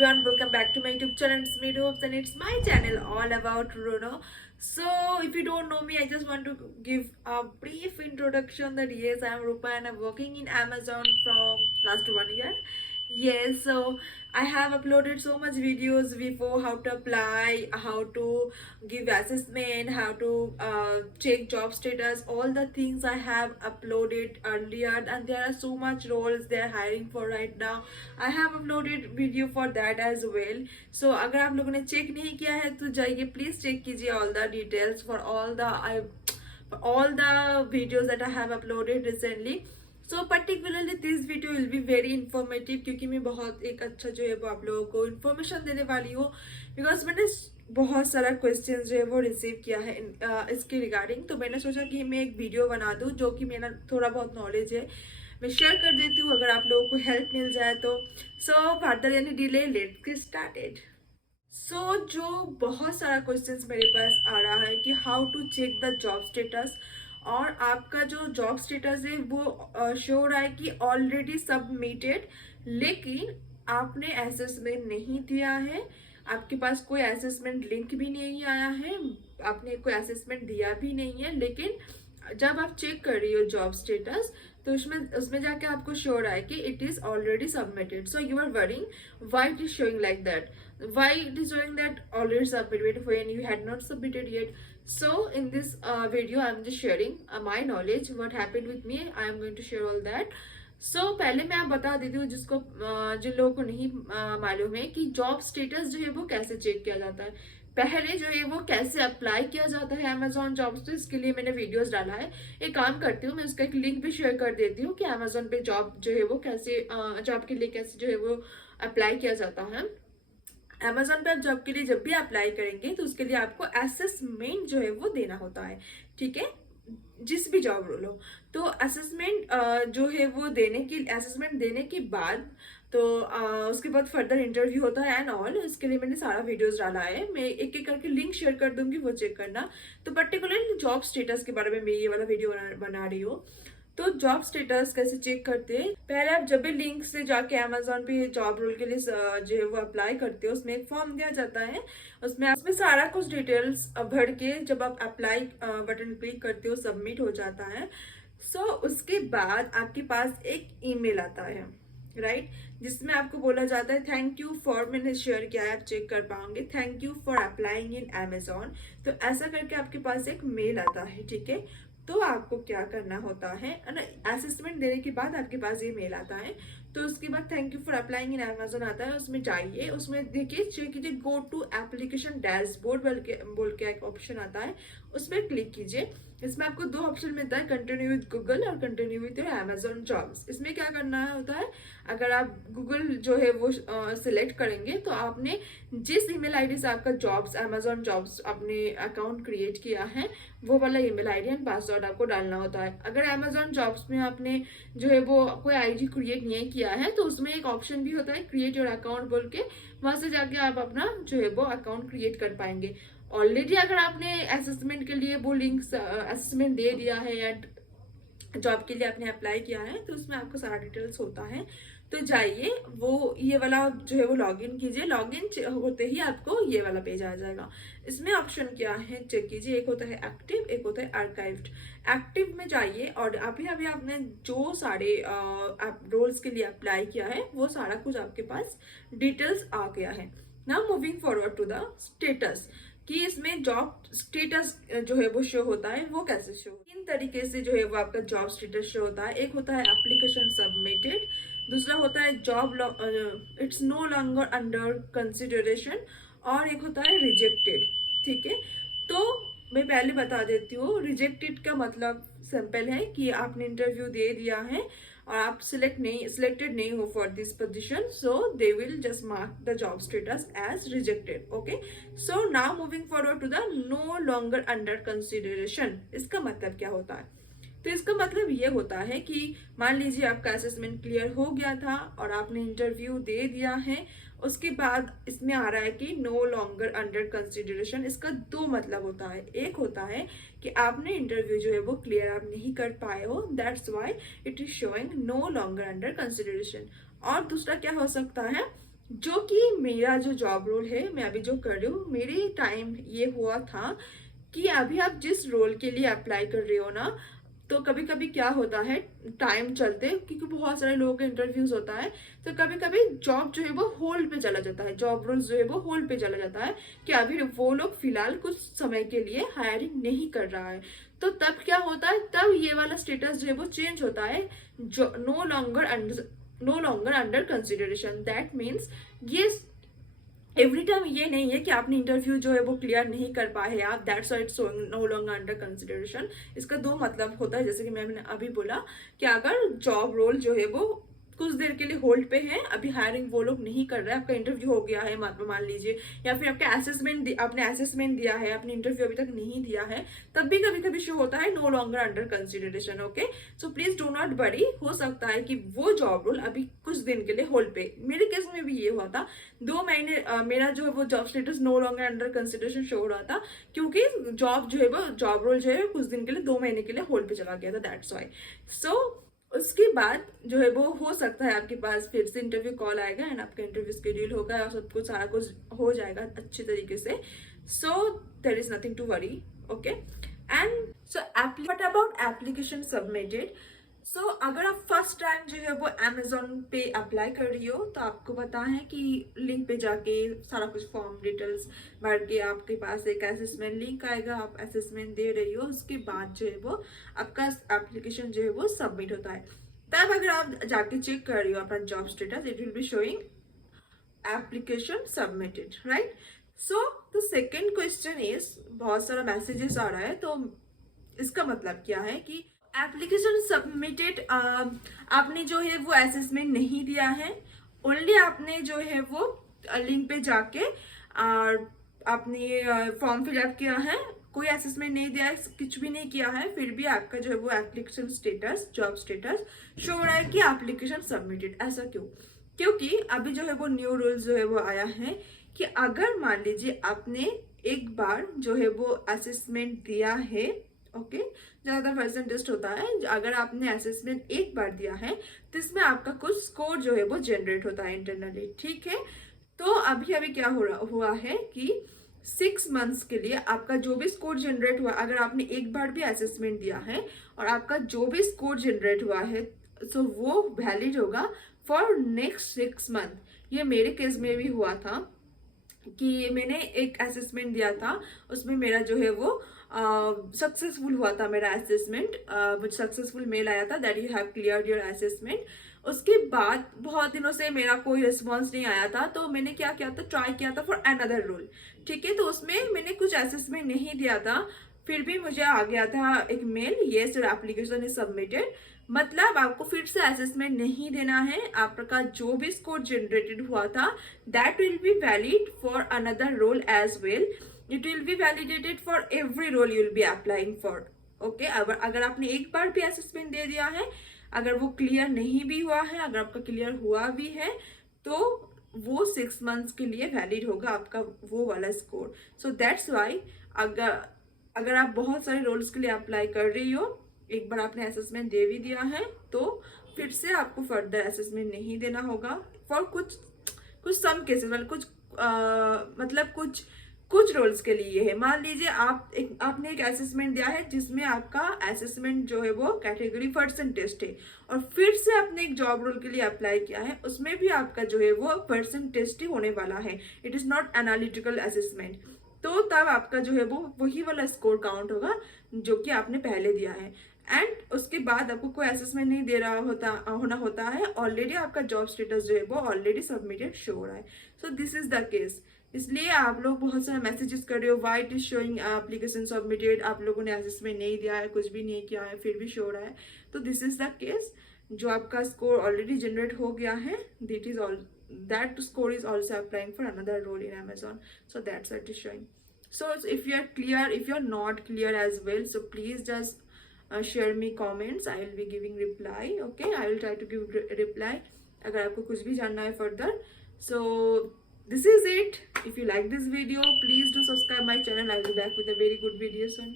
everyone, welcome back to my YouTube channel. It's me Hopes and it's my channel all about Runo. So if you don't know me, I just want to give a brief introduction that yes, I'm Rupa and I'm working in Amazon from last 1 year. Yes, so I have uploaded so much videos before how to apply, how to give assessment, how to check job status, all the things I have uploaded earlier, and there are so much roles they are hiring for right now. I have uploaded video for that as well. So अगर आप लोगों ने check नहीं किया है तो जाइए please check कीजिए all the details for all the videos that I have uploaded recently. So particularly this video will be very informative क्योंकि मैं बहुत एक अच्छा जो है वो आप लोगों को इन्फॉर्मेशन देने वाली हूँ बिकॉज मैंने बहुत सारा क्वेश्चन जो है वो रिसीव किया है इसके रिगार्डिंग। तो मैंने सोचा कि मैं एक वीडियो बना दूँ जो कि मेरा थोड़ा बहुत नॉलेज है मैं शेयर कर देती हूँ अगर आप लोगों को हेल्प मिल जाए तो। So further any delay let's get started. So जो बहुत सारा क्वेश्चंस मेरे पास आ रहा है कि how to check the job status और आपका जो जॉब स्टेटस है वो शो हो रहा है कि ऑलरेडी सबमिटेड, लेकिन आपने असेसमेंट नहीं दिया है, आपके पास कोई असेसमेंट लिंक भी नहीं आया है, आपने कोई असेसमेंट दिया भी नहीं है, लेकिन जब आप चेक कर रही हो जॉब स्टेटस तो उसमें उसमें जाके आपको शो रहा है कि it is already submitted. So you are worrying why it is showing like that, why it is showing that already submitted when you had not submitted yet. So in this video I'm just sharing my knowledge what happened with me. I am going to share all that. So पहले मैं आप बता देती हूँ जिसको जिन लोगों को नहीं मालूम है कि जॉब स्टेटस जो है वो कैसे चेक किया जाता है, पहले जो है वो कैसे अप्लाई किया जाता है अमेजोन जॉब्स। तो इसके लिए मैंने वीडियोस डाला है। एक काम करती हूँ मैं उसका एक लिंक भी शेयर कर देती हूँ कि अमेजोन पे जॉब जो है वो कैसे जॉब के लिए कैसे जो है वो अप्लाई किया जाता है। अमेजोन पे आप जॉब के लिए जब भी अप्लाई करेंगे तो उसके लिए आपको असेसमेंट जो है वो देना होता है, ठीक है, जिस भी जॉब रोल हो। तो असेसमेंट जो है वो असेसमेंट देने के बाद तो उसके बाद फर्दर इंटरव्यू होता है एंड ऑल। इसके लिए मैंने सारा वीडियोस डाला है, मैं एक एक करके लिंक शेयर कर दूंगी, वो चेक करना। तो पर्टिकुलरली जॉब स्टेटस के बारे में मैं ये वाला वीडियो बना रही हूँ। तो जॉब स्टेटस कैसे चेक करते हैं, पहले आप जब भी लिंक से जाके अमेजोन पे जॉब रोल के लिए जो है वो अप्लाई करते हो उसमें एक फॉर्म दिया जाता है, उसमें सारा कुछ डिटेल्स भर के जब आप अप्लाई बटन क्लिक करते हो सबमिट हो जाता है। सो उसके बाद आपके पास एक ईमेल आता है, राइट, जिसमें आपको बोला जाता है थैंक यू फॉर, मैंने शेयर किया है आप चेक कर पाओगे, thank you for applying in Amazon. तो ऐसा करके आपके पास एक मेल आता है, ठीक है। तो आपको क्या करना होता है ना, असेसमेंट देने के बाद आपके पास ये मेल आता है। तो उसके बाद thank you for applying in Amazon आता है, उसमें जाइए, उसमें देखिए चेक कीजिए गो टू एप्लीकेशन डैशबोर्ड बोल के एक ऑप्शन आता है, उसमें क्लिक कीजिए। इसमें आपको दो ऑप्शन मिलता है, कंटिन्यू विद गूगल और continue with your Amazon jobs. इसमें क्या करना होता है, अगर आप गूगल जो है वो सिलेक्ट करेंगे तो आपने जिस ईमेल आईडी से आपका जॉब्स अमेजोन जॉब्स आपने अकाउंट क्रिएट किया है वो वाला ईमेल आईडी एंड पासवर्ड आपको डालना होता है। अगर अमेजोन जॉब्स में आपने जो है वो कोई आईडी क्रिएट नहीं किया है तो उसमें एक ऑप्शन भी होता है क्रिएट योर अकाउंट बोल के, वहां से जाके आप अपना जो है वो अकाउंट क्रिएट कर पाएंगे। ऑलरेडी अगर आपने असेसमेंट के लिए वो लिंक असेसमेंट दे दिया है या जॉब के लिए आपने अप्लाई किया है तो उसमें आपको सारा डिटेल्स होता है। तो जाइए वो ये वाला जो है वो लॉगिन कीजिए, लॉगिन होते ही आपको ये वाला पेज आ जाएगा। इसमें ऑप्शन क्या है चेक कीजिए, एक होता है एक्टिव, एक होता है आर्काइव्ड। एक्टिव में जाइए और अभी अभी आपने जो सारे रोल्स के लिए अप्लाई किया है वो सारा कुछ आपके पास डिटेल्स आ गया है। Now moving forward to the status कि इसमें जॉब स्टेटस जो है वो शो होता है, वो कैसे शो, तीन तरीके से जो है वो आपका जॉब स्टेटस शो होता है। एक होता है एप्लीकेशन सबमिटेड, दूसरा होता है job it's no longer under consideration, और एक होता है रिजेक्टेड, ठीक है। तो मैं पहले बता देती हूँ, रिजेक्टेड का मतलब सिंपल है कि आपने इंटरव्यू दे दिया है और आप सिलेक्टेड नहीं हो for this position, so they will just mark the job status as rejected, okay. So now moving forward to the no longer under consideration. इसका मतलब क्या होता है, तो इसका मतलब ये होता है कि मान लीजिए आपका असेसमेंट क्लियर हो गया था और आपने इंटरव्यू दे दिया है, उसके बाद इसमें आ रहा है कि नो लॉन्गर अंडर कंसिडरेशन। इसका दो मतलब होता है, एक होता है कि आपने इंटरव्यू जो है वो क्लियर आप नहीं कर पाए हो, that's why it is showing no longer under consideration. और दूसरा क्या हो सकता है जो कि मेरा जो जॉब रोल है, मैं अभी जो कर रही हूँ, मेरे टाइम ये हुआ था कि अभी आप जिस रोल के लिए अप्लाई कर रहे हो ना, तो कभी कभी क्या होता है, टाइम चलते, क्योंकि बहुत सारे लोगों के इंटरव्यूज होता है, तो कभी कभी जॉब जो है वो होल्ड पे चला जाता है, जॉब रोल जो है वो होल्ड पे चला जाता है कि अभी वो लोग फिलहाल कुछ समय के लिए हायरिंग नहीं कर रहा है। तो तब क्या होता है, तब ये वाला स्टेटस जो है वो चेंज होता है, जो no longer under consideration. That means ये एवरी टाइम ये नहीं है कि आपने इंटरव्यू जो है वो क्लियर नहीं कर पाए हैं आप, that's why it's no longer under consideration. इसका दो मतलब होता है, जैसे कि मैंने अभी बोला कि अगर जॉब रोल जो है वो कुछ देर के लिए होल्ड पे है, अभी हायरिंग वो लोग नहीं कर रहे हैं, आपका इंटरव्यू हो गया है मान लीजिए, या फिर आपका आपने असेसमेंट दिया है, आपने इंटरव्यू अभी तक नहीं दिया है, तब भी कभी कभी शो होता है no longer under consideration. Okay, so please do not worry, हो सकता है कि वो जॉब रोल अभी कुछ दिन के लिए होल्ड पे, मेरे केस में भी ये हुआ था, 2 महीने मेरा जो है वो job status no longer under consideration show हो रहा था, क्योंकि जॉब जो है वो जॉब रोल जो है कुछ दिन के लिए 2 महीने के लिए होल्ड पे चला गया था, दैट्स वाई। सो उसके बाद जो है वो हो सकता है आपके पास फिर से इंटरव्यू कॉल आएगा एंड आपका इंटरव्यू शेड्यूल होगा और सब कुछ सारा कुछ हो जाएगा अच्छे तरीके से। So there is nothing to worry. Okay, and so what about application submitted. So अगर आप फर्स्ट टाइम जो है वो अमेजोन पे अप्लाई कर रही हो, तो आपको पता है कि लिंक पे जाके सारा कुछ फॉर्म डिटेल्स भर के आपके पास एक असेसमेंट लिंक आएगा, आप असेसमेंट दे रही हो, उसके बाद जो है वो आपका एप्लीकेशन जो है वो सबमिट होता है। तब अगर आप जाके चेक कर रही हो अपना job status, it will be showing application submitted, right. So the second question is, बहुत सारा मैसेजेस आ रहा है, तो इसका मतलब क्या है कि एप्लीकेशन सबमिटेड, आपने जो है वो असेसमेंट नहीं दिया है, ओनली आपने जो है वो लिंक पे जाके और आपने फॉर्म फिलअप किया है, कोई असेसमेंट नहीं दिया है, कुछ भी नहीं किया है, फिर भी आपका जो है वो application status, job status show हो रहा है कि एप्लीकेशन सबमिटेड। ऐसा क्यों? क्योंकि अभी जो है वो न्यू रूल जो है वो आया है कि अगर मान लीजिए आपने एक बार जो है वो असेसमेंट दिया है, ओके, ज़्यादा परसेंटेज होता है, अगर आपने असेसमेंट एक बार दिया है तो इसमें आपका कुछ स्कोर जो है वो जनरेट होता है इंटरनली, ठीक है। तो अभी अभी क्या हुआ है कि 6 मंथ्स के लिए आपका जो भी स्कोर जनरेट हुआ, अगर आपने एक बार भी असेसमेंट दिया है और आपका जो भी स्कोर जनरेट हुआ है, सो वो वैलिड होगा फॉर नेक्स्ट 6 मंथ। ये मेरे केस में भी हुआ था कि मैंने एक असेसमेंट दिया था, उसमें मेरा जो है वो सक्सेसफुल हुआ था मेरा असेसमेंट, मुझे सक्सेसफुल मेल आया था that you have cleared your assessment. उसके बाद बहुत दिनों से मेरा कोई रिस्पॉन्स नहीं आया था, तो मैंने क्या किया था, ट्राई किया था फॉर अनदर रोल, ठीक है। तो उसमें मैंने कुछ असेसमेंट नहीं दिया था, फिर भी मुझे आ गया था एक mail, yes your application is submitted. मतलब आपको फिर से असेसमेंट नहीं देना है, आपका जो भी स्कोर जनरेटेड हुआ था that will be valid for another role as well, it will be validated for every role you will be applying for. Okay, अगर आपने एक बार भी असेसमेंट दे दिया है, अगर वो क्लियर नहीं भी हुआ है, अगर आपका क्लियर हुआ भी है, तो वो 6 मंथ्स के लिए वैलिड होगा आपका वो वाला स्कोर। सो दैट्स वाई अगर आप बहुत सारे रोल्स के लिए अप्लाई कर रही हो, एक बार आपने असेसमेंट दे भी दिया है, तो फिर से आपको फर्दर असेसमेंट नहीं देना होगा फॉर कुछ सम केसेस, मतलब कुछ रोल्स के लिए है। मान लीजिए आपने एक असेसमेंट दिया है जिसमें आपका असेसमेंट जो है वो कैटेगरी पर्सन टेस्ट है, और फिर से आपने एक जॉब रोल के लिए अप्लाई किया है, उसमें भी आपका जो है वो पर्सन टेस्ट ही होने वाला है, it is not analytical assessment. तो तब आपका जो है वो वही वाला स्कोर काउंट होगा जो कि आपने पहले दिया है, एंड उसके बाद आपको कोई असेसमेंट नहीं दे रहा होना होता है, ऑलरेडी आपका जॉब स्टेटस जो है वो ऑलरेडी सबमिटेड शो हो रहा है। So this is the case. इसलिए आप लोग बहुत सारे मैसेजेस कर रहे हो, why it is showing application submitted, आप लोगों ने असेसमेंट नहीं दिया है, कुछ भी नहीं किया है, फिर भी शो हो रहा है। तो दिस इज द केस, जो आपका स्कोर ऑलरेडी जनरेट हो गया है, that is all, that score is also applying for another role in Amazon, so that's what is showing. So if you are clear, if you are not clear as well, so please just share me comments, I will be giving reply, okay, I will try to give reply अगर आपको कुछ भी जानना है further. So this is it. If you like this video, please do subscribe my channel. I will be back with a very good video soon.